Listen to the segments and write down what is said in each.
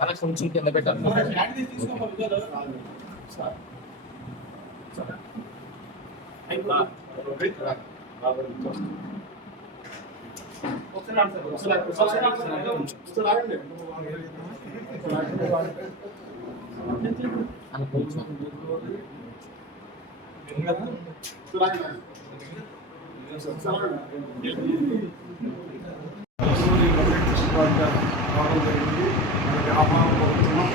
అలా కొంచెం కింద పెట్టాలి. అలా కొంచెం రావడం జరిగింది. మనకి ఆహ్వానం కోరుతున్నాం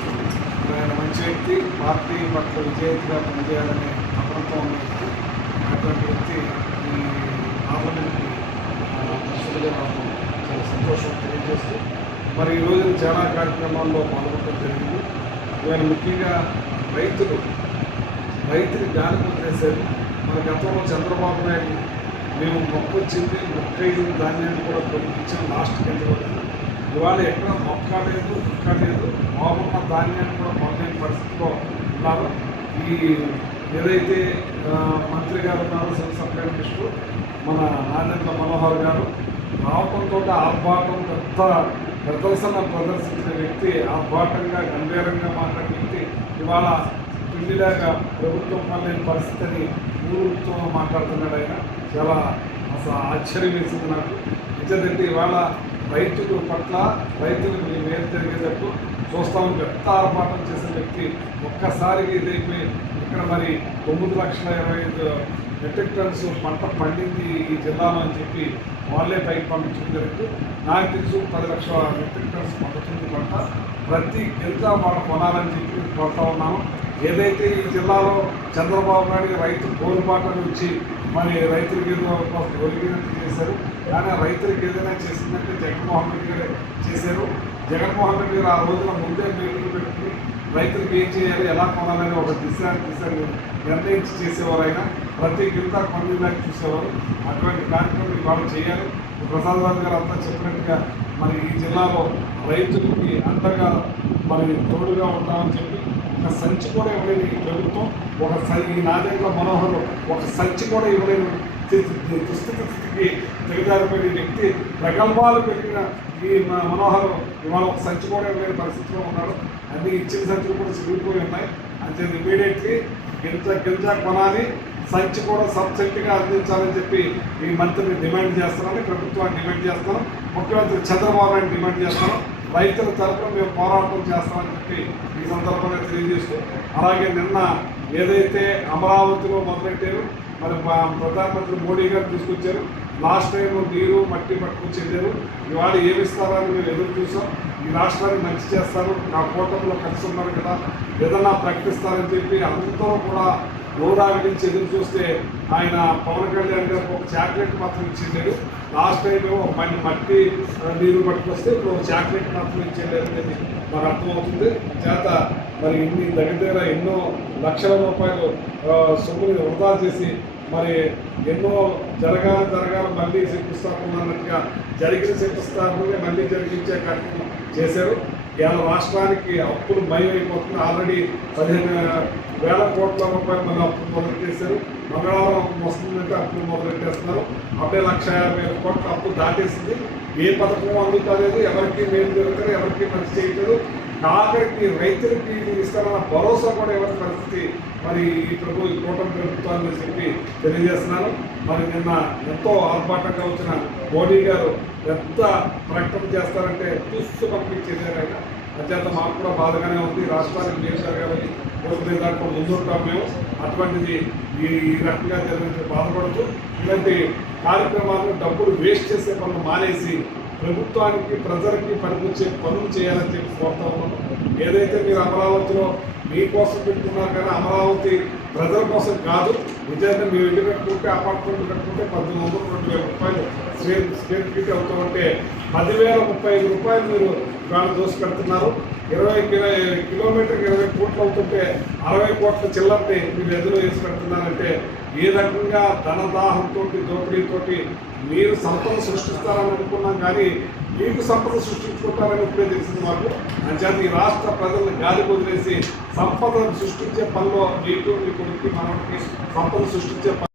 ఆయన మంచి వ్యక్తి పార్టీ పట్ల విజేతగా పనిచేయాలనే తపనతో ఉన్న వ్యక్తి. అటువంటి వ్యక్తి ఈ పార్లమెంట్కి సభ్యులుగా రావడం చాలా సంతోషం తెలియజేస్తూ మరి ఈ రోజున చాలా కార్యక్రమాల్లో పాల్గొనడం జరిగింది. ఇవాళ ముఖ్యంగా రైతులు రైతులు గాలి వదిలేశారు. మన గతంలో చంద్రబాబు నాయుడు మేము మొక్క వచ్చింది మొక్క ఐదు ధాన్యాన్ని కూడా కొనిపించాం లాస్ట్ కింద వరకు ఇవాళ ఎక్కడ మొక్క లేదు మొక్క లేదు బాగున్న ధాన్యాన్ని కూడా కొనలేని పరిస్థితిలో ఉన్నారు. ఈ ఏదైతే మంత్రి గారు ఉన్నారో సెల్ సప్లై మినిస్టర్ మన నాణ్యత మనోహర్ గారు రావడంతో ఆర్భాటం పెద్ద ప్రదర్శన ప్రదర్శించిన వ్యక్తి ఆర్భాటంగా గంభీరంగా మాట్లాడిన వ్యక్తి ఇవాళ పిల్లిలాగా ప్రభుత్వం పనిలేని పరిస్థితిని ఊరుతో మాట్లాడుతున్నాడు ఆయన. చాలా అసలు ఆశ్చర్యం వేసింది నాకు. నిజంటే ఇవాళ రైతుల పట్ల రైతులు మీ మేలు జరిగేటట్టు చూస్తామని పెద్ద ఆర్భాటం చేసిన వ్యక్తి ఒక్కసారిగా ఇదైపోయి ఇక్కడ మరి తొమ్మిది లక్షల ఇరవై ఐదు మెట్రిక్ టన్స్ పంట పండింది ఈ జిల్లాలో అని చెప్పి వాళ్ళే పైకి పంపించడం జరిగింది. నాకు తెలుసు పది లక్షల మెట్రిక్ టన్స్ పండుతుంది పంట. ప్రతి గింజ వాళ్ళు కొనాలని చెప్పి కోరుతా ఉన్నాను. ఏదైతే ఈ జిల్లాలో చంద్రబాబు నాయుడు రైతు పోరుబాట నుంచి మరి రైతులకి ఏదో కొంత ఒరిగినట్టు చేశారు కానీ రైతులకి రైతులకు ఏదైనా చేసిందంటే జగన్మోహన్ రెడ్డి గారే చేశారు. జగన్మోహన్ రెడ్డి గారు ఆ రోజున ముందే మీటింగ్ పెట్టుకుని రైతులకు ఏం చేయాలి ఎలా కొనాలని ఒక దిశ దిశ నిర్ణయించి చేసేవారు ఆయన ప్రతి గింత కొనేదానికి చూసేవారు. అటువంటి కార్యక్రమం వాళ్ళు చేయాలి. ప్రసాద్ రాజు గారు అంతా చెప్పినట్టుగా మరి ఈ జిల్లాలో రైతులకి అంతగా మరి తోడుగా ఉంటామని చెప్పి ఒక సంచి కూడా ఇవ్వలేదు ఈ ప్రభుత్వం ఒక స- ఈ నాదేంద్ర మనోహర్ ఒక సంచి కూడా ఇవ్వలేదు స్థితి- దుస్థితి స్థితికి దిగజారిపోయిన వ్యక్తి ప్రగల్భాలు పెట్టిన ఈ మనోహర్ ఇవాళ ఒక సంచి కూడా ఇవ్వలేని పరిస్థితిలో ఉన్నాడు అన్ని ఇచ్చిన సంచులు కూడా చిరిగిపోయి ఉన్నాయి. అంతే ఇమీడియట్లీ గింజ గింజ కొనాలి సంచి కూడా సబ్సిడీగా అందించాలని చెప్పి ఈ మంత్రిని డిమాండ్ చేస్తున్నాను ప్రభుత్వాన్ని డిమాండ్ చేస్తున్నాను ముఖ్యమంత్రి చంద్రబాబు నాయుడు డిమాండ్ చేస్తున్నాను రైతుల తరఫున మేము పోరాటం చేస్తామని చెప్పి ఈ సందర్భంగా తెలియజేస్తూ అలాగే నిన్న ఏదైతే అమరావతిలో మొదలెట్టారు మరి మా ప్రధానమంత్రి మోడీ గారు తీసుకొచ్చారు లాస్ట్ టైం నీరు మట్టి పట్టుకొచ్చి వెళ్ళారు ఇవాళ ఏమి ఇస్తారని మేము ఎదురు చూసాం. ఈ రాష్ట్రాన్ని మంచి చేస్తారు. నా కూటమిలో కలిసి ఉన్నారు కదా. ఏదన్నా ప్రకటిస్తారని చెప్పి అందరూ కూడా గౌరవించి ఎదురు చూస్తే ఆయన పవన్ కళ్యాణ్ గారికి ఒక చాక్లెట్ మాత్రం ఇచ్చిండారు. లాస్ట్ టైం ఒక మంచి మట్టి నీరు పట్టుకొస్తే ఇప్పుడు ఒక చాక్లెట్ మాత్రం ఇచ్చేయలేదు అనేది మాకు అర్థమవుతుంది. చేత మరి ఇన్ని దగ్గర దగ్గర ఎన్నో లక్షల రూపాయలు సొమ్ముని వృధా చేసి మరి ఎన్నో జరగాలి జరగాలి మళ్ళీ శంకుస్థాపన అన్నట్టుగా జరిగిన శంకుస్థాపనని మళ్ళీ జరిగించే కార్యక్రమం చేశారు. ఇవాళ రాష్ట్రానికి అప్పులు భయమైపోతుంది ఆల్రెడీ పదిహేను వేల కోట్ల రూపాయలు మన అప్పులు మొదలెట్టేశారు మంగళవారం వస్తుందంటే అప్పులు మొదలెట్టేస్తున్నారు అప్పుడే లక్ష యాభై వేల కోట్ల అప్పు దాటేసింది. ఏ పథకం అందుతలేదు ఎవరికి మేలు జరుగుతారు ఎవరికి మంచి ఆఖరికి రైతులకి ఇస్తారన్న భరోసా కూడా ఇవ్వని పరిస్థితి మరి ఈ ప్రభు ఈ కూటమి ప్రభుత్వాన్ని చెప్పి తెలియజేస్తున్నాను. మరి నిన్న ఎంతో ఆర్భాటంగా వచ్చిన మోడీ గారు ఎంత ప్రకటన చేస్తారంటే చూస్తూ పంపించేసారు ఆయన. అత్యంత మాకు కూడా బాధగానే ఉంది. రాష్ట్రానికి చేశారు కాబట్టి కోరుకునే దాంట్లో ముందుంటాం మేము. అటువంటిది ఈ ఈ రకంగా జరిగిన బాధపడుతూ ఇలాంటి కార్యక్రమాలు డబ్బులు వేస్ట్ చేసే పనులు మానేసి ప్రభుత్వానికి ప్రజలకి పనికొచ్చే పనులు చేయాలని చెప్పి కోరుతా ఉన్నాను ఏదైతే మీరు అమరావతిలో మీకోసం పెట్టుకున్నారు కానీ అమరావతి ప్రజల కోసం కాదు నిజంగా మీరు ఇల్లు కట్టుకుంటే అపార్ట్మెంట్ కట్టుకుంటే పద్దెనిమిది వందల రెండు వేల రూపాయలు స్క్వేర్ స్క్వేర్ ఫీట్ అవుతామంటే పదివేల ముప్పై ఐదు రూపాయలు మీరు ఇవాళ దోసి పెడుతున్నారు ఇరవై ఇరవై కిలోమీటర్కి ఇరవై కోట్లు అవుతుంటే అరవై కోట్ల చిల్లర్ని మీరు ఎదురు వేసి పెడుతున్నారంటే ఏ రకంగా ధనదాహంతో దోపిడీతోటి మీరు సంపద సృష్టిస్తారని అనుకున్నాం కానీ మీకు సంపద సృష్టించుకుంటారని ఇప్పుడే తెలిసింది మాకు. అంచేత ఈ రాష్ట్ర ప్రజలను గాలి వదిలేసి సంపదను సృష్టించే పనిలో మీకు మీ కొడుకు మనకి సంపద సృష్టించే పని